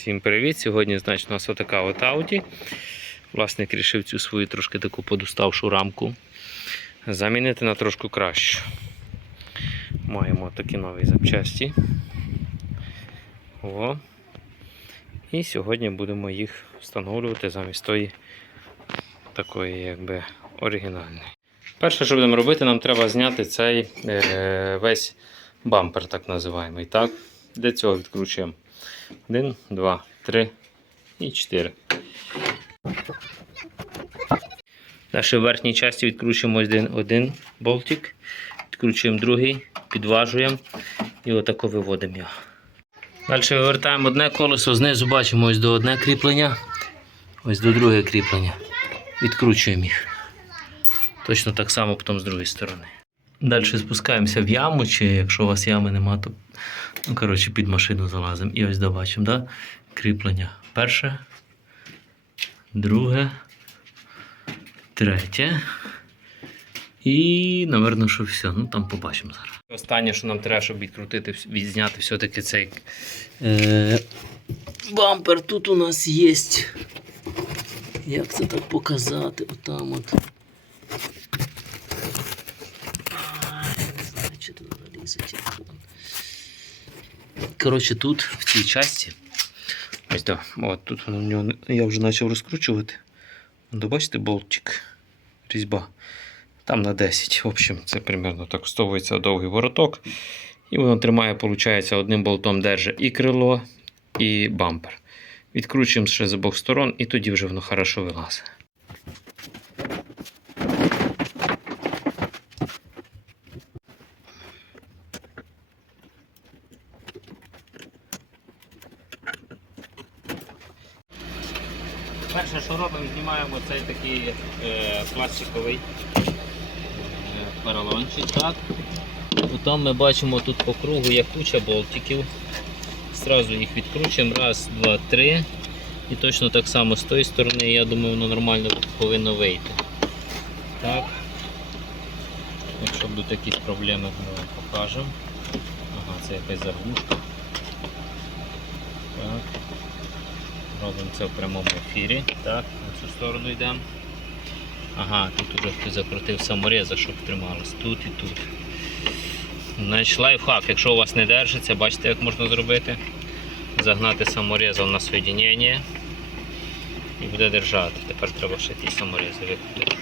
Всім привіт! Сьогодні значить, у нас отака от ауді. Власник рішив цю свою трошки таку подуставшу рамку замінити на трошки кращу. Маємо такі нові запчасті. О. І сьогодні будемо їх встановлювати замість тої такої якби оригінальної. Перше, що будемо робити, нам треба зняти цей е, весь бампер, так називаємо. Для цього відкручуємо 1, 2, 3 і 4. Далі в верхній часті відкручуємо один, один болтик, відкручуємо другий, підважуємо і отако виводимо його. Далі вивертаємо одне колесо, знизу бачимо ось до одне кріплення, ось до друге кріплення. Відкручуємо їх. Точно так само потім з другої сторони. Далі спускаємося в яму, чи якщо у вас ями нема, то ну, коротше, під машину залазимо. І ось добачимо, да? кріплення. Перше, друге, третє. І, напевно, що все. Ну там побачимо зараз. Останнє, що нам треба, щоб відкрутити, відзняти все-таки цей е, бампер тут у нас є. Як це так показати? Отам от. Ай, не знаю, чи тут залізе телефон. Коротше, тут, в цій часті, ось да, от тут воно в нього, я вже почав розкручувати. Ну, бачите, болтик, різьба. Там на 10. В общем, це примерно так встовується довгий вороток. І воно тримає, виходить, одним болтом держить і крило, і бампер. Відкручуємо ще з обох сторон, і тоді вже воно хорошо вилазить. Перше, що робимо, знімаємо цей такий е, пластиковий е, поролончик. Так. Потім ми бачимо тут по кругу є куча болтиків. Зразу їх відкручуємо. Раз, два, три. І точно так само з тої сторони, я думаю, воно нормально повинно вийти. Так. Якщо будуть якісь проблеми, ми вам покажемо. Ага, це якась заглушка. Так. Робимо це в прямому ефірі. Так, на цю сторону йдемо. Ага, тут уже хтось закрутив самореза, щоб трималось. Тут і тут. Значить, лайфхак, якщо у вас не держиться, бачите, як можна зробити. Загнати саморезом на соєдінення і буде держати. Тепер треба ще ті саморези викрутити.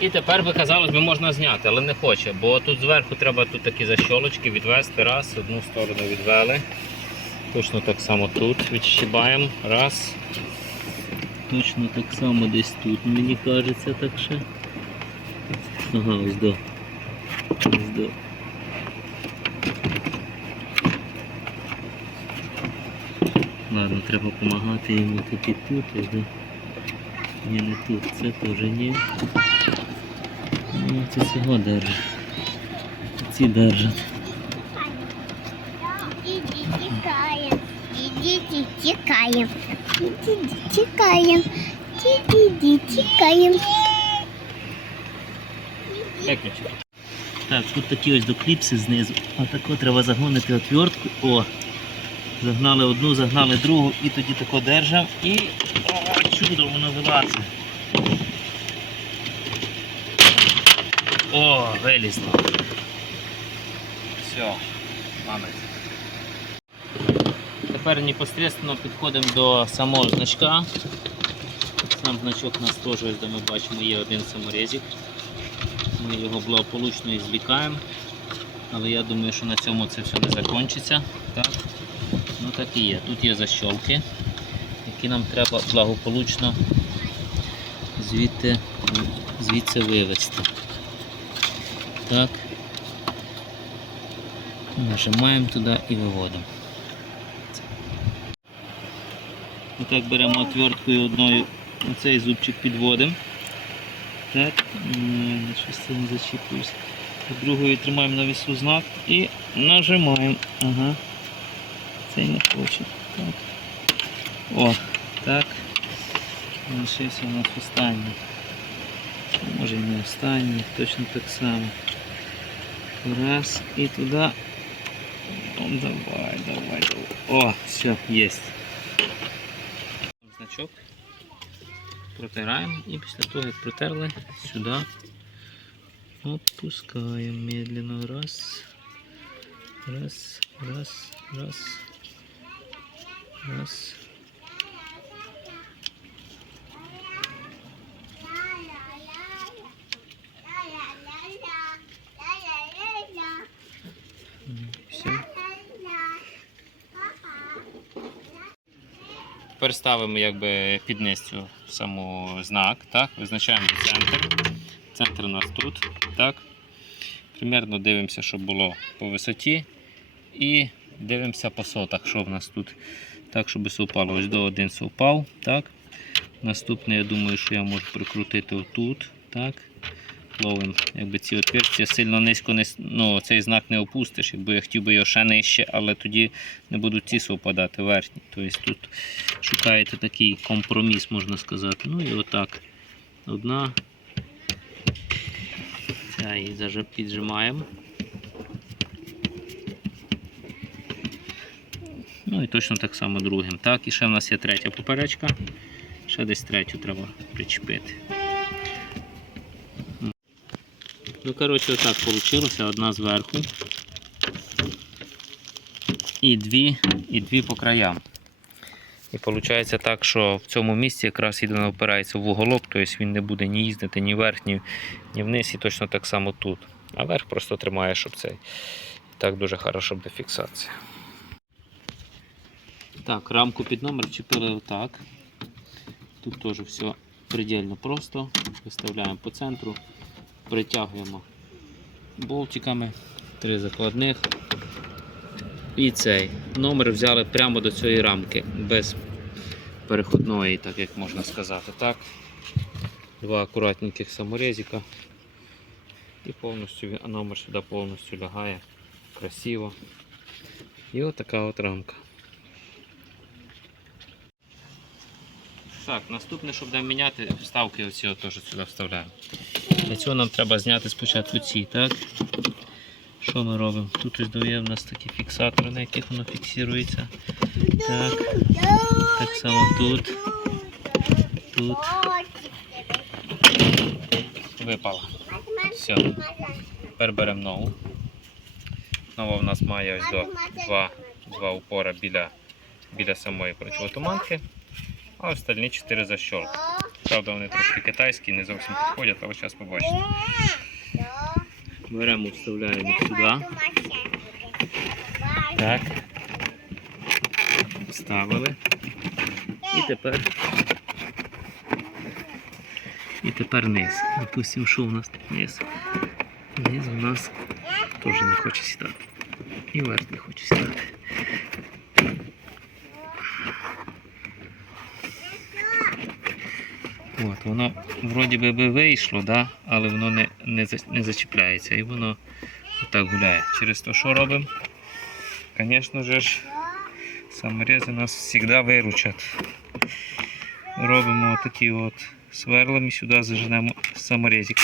І тепер би казалось би можна зняти, але не хоче, бо тут зверху треба тут такі защолочки відвести. Раз, одну сторону відвели. Точно так само тут відщибаємо. Раз. Точно так само десь тут, мені кажеться, так ще. Ага, ось до. Ось до. Ладно, треба допомагати йому тут і тут, ось до. Ні, не тут, це теж ні. Ну, це цього держить. Ці держать. Идите текаем. Идите текаем. Так, тут такі ось до кліпси знизу. Отако треба загонити отвертку. О! Загнали одну, загнали другу і тоді тако держав і о, чудо воно вилазить. О, вилізло. Все, мамець. Тепер непосредственно підходимо до самого значка. Сам значок у нас теж, де ми бачимо, є один саморезик. Ми його благополучно ізвлікаємо. Але я думаю, що на цьому це все не закінчиться. Так? Ну так і є. Тут є защолки, які нам треба благополучно звідти, звідси вивести. Так. Нажимаємо туди і виводимо. І так беремо отверткою одною цей зубчик підводимо. Так, щось це не зачіплюється. Другою тримаємо на вісу знак і нажимаємо. Ага. Цей не хоче. Так. О, так. Лишився у нас останній. Може і не останній, точно так само. Раз і туди Ну, давай, давай, давай. О, все, есть. Значок. Протираємо і після того, як протерли, сюди опускаємо медленно. Раз. Раз, раз, раз. Раз. Все. Тепер ставимо якби під низ цю саму знак, так? Визначаємо центр. Центр у нас тут, так? Примерно дивимося, щоб було по висоті. І дивимося по сотах, що в нас тут. Так, щоб совпало. Ось до один совпав. Так? Наступне, я думаю, що я можу прикрутити отут. Так? Ловимо якби ці отверстя. Сильно низько не, ну, цей знак не опустиш, якби я хотів би його ще нижче, але тоді не будуть ці совпадати верхні. Тобто тут шукаєте такий компроміс, можна сказати. Ну і отак. Одна. Ця її зажи- піджимаємо. Ну і точно так само другим. Так, і ще в нас є третя поперечка. Ще десь третю треба причепити. Ну, коротше, отак вийшло. Одна зверху. І дві, і дві по краям. І виходить так, що в цьому місці якраз єдино опирається в уголок, тобто він не буде ні їздити ні вверх, ні, ні вниз, і точно так само тут. А верх просто тримає, щоб цей. І так дуже хорошо буде фіксація. Так, рамку під номер чіпили отак. Тут теж все предельно просто. Виставляємо по центру, притягуємо болтиками, три закладних. І цей номер взяли прямо до цієї рамки, без переходної, так як можна сказати. Так. Два акуратненьких саморезика. І повністю номер сюди повністю лягає красиво. І отака от рамка. Так, наступне, щоб будемо міняти, вставки оці теж сюди вставляємо. Для цього нам треба зняти спочатку ці, так? Що ми робимо? Тут ось є в нас такі фіксатори, на яких воно фіксується. Так, так само тут. Тут випало. Все. Тепер беремо нову. Нова в нас має ось до два, два упора біля, біля самої противотуманки, а остальні чотири защолки. Правда, вони трошки китайські, не зовсім підходять, але зараз побачите. Беремо, вставляємо сюди. Так. Вставили. І тепер. І тепер низ. Допустимо, що у нас тут низ. Низ у нас теж не хоче сідати. І верх не хоче сідати. От, воно вроді би вийшло, да? але воно не, не, не зачіпляється і воно отак гуляє. Через те, що робимо? Звісно ж, саморези нас завжди виручать. Робимо такі от сверлом і сюди заженемо саморезик.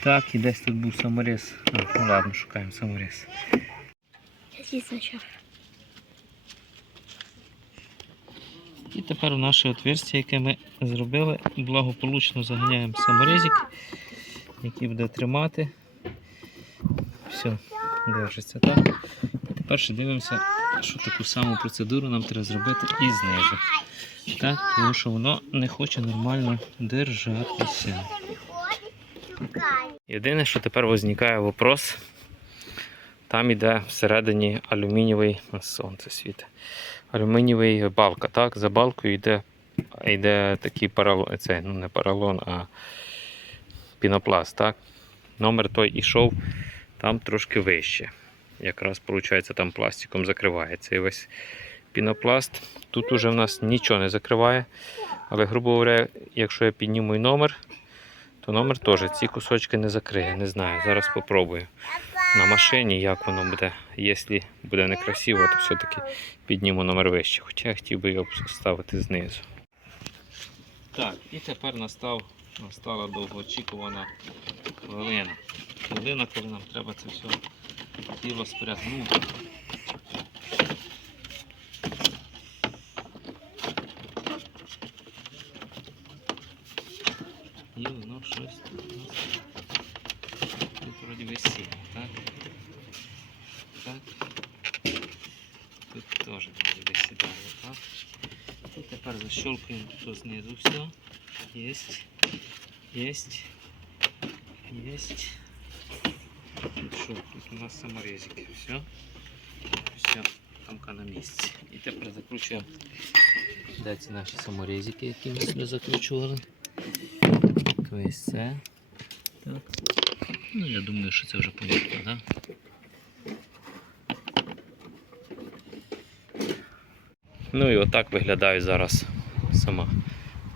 Так, і десь тут був саморез. Ну ладно, шукаємо саморез. І тепер в наше отверстя, яке ми зробили, благополучно заганяємо саморезик, який буде тримати. Все, держиться так. Тепер дивимося, що таку саму процедуру нам треба зробити і знизу. Так, тому що воно не хоче нормально держатися. Єдине, що тепер виникає вопрос, там іде всередині алюмінієвий сонце світить. Алюмінієвий балка, так? За балкою йде, йде такий паралон, це, ну не паралон, а пінопласт, так? Номер той ішов там трошки вище. Якраз, виходить, там пластиком закривається. І весь пінопласт. Тут уже в нас нічого не закриває. Але, грубо говоря, якщо я підніму номер, то номер теж ці кусочки не закриє. Не знаю. Зараз спробую на машині, як воно буде. Якщо буде некрасиво, то все-таки підніму номер вище. Хоча я хотів би його ставити знизу. Так, і тепер настав Настала довгоочікувана хвилина. Хвилина, коли нам треба це все тіло спрягнути. І воно щось тут тут вроді висіло, так? Так. Тут теж вроді висідало, так? І тепер защелкуємо тут знизу все. Есть. Есть. Есть. Тут що? Тут у нас саморезики. Все. Все. Тамка на місці. І тепер закручуємо. Де ці наші саморезики, які ми сюди закручували. Тобто це. Так. Ну, я думаю, що це вже помітно, так? Ну і отак виглядає зараз сама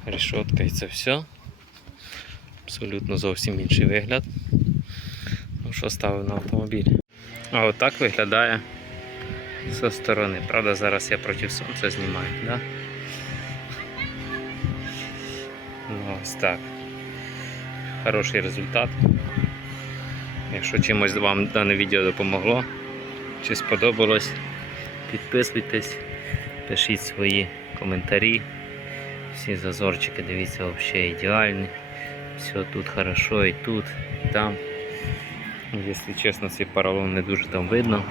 решетка і це все. Абсолютно зовсім інший вигляд. Ну, що ставив на автомобіль. А отак виглядає зі сторони. Правда, зараз я проти сонця знімаю, да? Ну, ось так. Хороший результат. Якщо чимось вам дане відео допомогло чи сподобалось, підписуйтесь, пишіть свої коментарі. Всі зазорчики, дивіться, взагалі ідеальні. Все тут хорошо і тут, і там. Якщо чесно, цей поролон не дуже там видно.